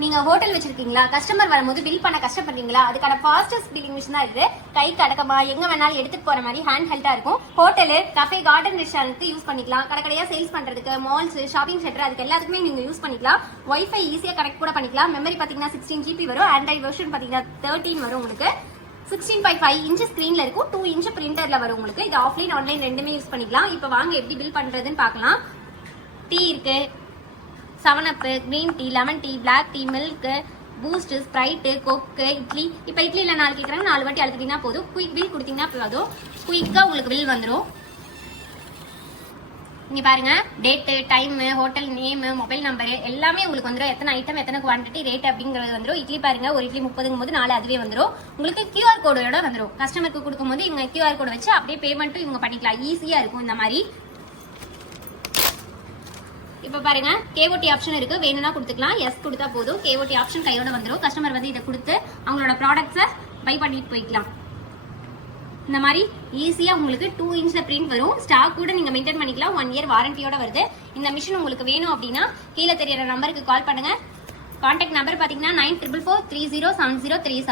நீங்க ஹோட்டல் வச்சிருக்கீங்களா, கஸ்டமர் வரும்போது பில் பண்ண கஷ்டப்படுறீங்களா, அதுக்கான ஃபாஸ்டஸ்ட் பில்லிங் மிஷின் தான் இது. கைக்கு அடக்கமா எங்க வேணாலும் எடுத்துட்டு போற மாதிரி ஹேண்ட் ஹெல்டா இருக்கும். ஹோட்டலு, கஃபே, கார்டன் ரெஸ்டாரண்ட்க்கு யூஸ் பண்ணிக்கலாம். கடைக்கடையா சேல்ஸ் பண்றதுக்கு, மால்ஸ், ஷாப்பிங் சென்டர், அதுக்கு எல்லாத்துக்குமே நீங்க யூஸ் பண்ணிக்கலாம். வைஃபை ஈஸியா கனெக்ட் கூட பண்ணிக்கலாம். மெமரி பாத்தீங்கன்னா 16 GB வரும். ஆண்ட்ராய்ட் வெர்ஷன் பாத்தீங்கன்னா 13 வரும். உங்களுக்கு 16.5 இன்ச் ஸ்கிரீன்ல இருக்கும். 2 இன்ச் பிரிண்டர்ல வரும். உங்களுக்கு இது ஆஃப்லைன் ஆன்லைன் ரெண்டுமே யூஸ் பண்ணிக்கலாம். இப்போ வாங்க எப்படி பில் பண்றதுன்னு பார்க்கலாம். டீ இருக்கு, 7up, green tea, lemon tea, black tea, milk, Boost, Sprite, coke, idli. இப்போ இட்லியில 4 கேட்குறாங்க, 4 வாட்டி அழுத்திட்டீங்கன்னா போதும். குயிக் பில் கொடுத்தீங்கன்னா போதும், குயிக்கா உங்களுக்கு பில் வந்துடும். இங்க பாருங்க, date, time, hotel name, mobile number எல்லாமே உங்களுக்கு வந்துடும். எத்தனை ஐட்டம், எத்தனை குவான்டிட்டி, ரேட் அப்படிங்கிறது வந்துடும். இட்லி பாருங்க, ஒரு இட்லி 30ங்கும் போது 4 அதுவே வந்துடும். உங்களுக்கு QR கோடோட வந்துடும். கஸ்டமருக்கு கொடுக்கும்போது இவங்க QR கோட் வச்சு அப்படியே பேமெண்ட்டும் இவங்க பண்ணிக்கலாம். ஈஸியா இருக்கும் இந்த மாதிரி. இப்போ பாருங்க, KOT ஆப்ஷன் இருக்கு. வேணும்னா கொடுத்துக்கலாம். எஸ் கொடுத்தா போதும். KOT ஆப்ஷன் கையோட வந்துடும். கஸ்டமர் வந்து இதை கொடுத்து அவங்களோட ப்ராடக்ட்ஸை பை பண்ணிட்டு போய்க்கலாம். இந்த மாதிரி ஈஸியா உங்களுக்கு 2 இன்ச்ல பிரிண்ட் வரும். ஸ்டாக் கூட நீங்க மெயின்டைன் பண்ணிக்கலாம். 1 இயர் வாரண்டியோட வருது. இந்த மிஷின் உங்களுக்கு வேணும் அப்படின்னா கீழே தெரியற நம்பருக்கு கால் பண்ணுங்க. கான்டாக்ட் நம்பர் பாத்தீங்கன்னா 9444307037.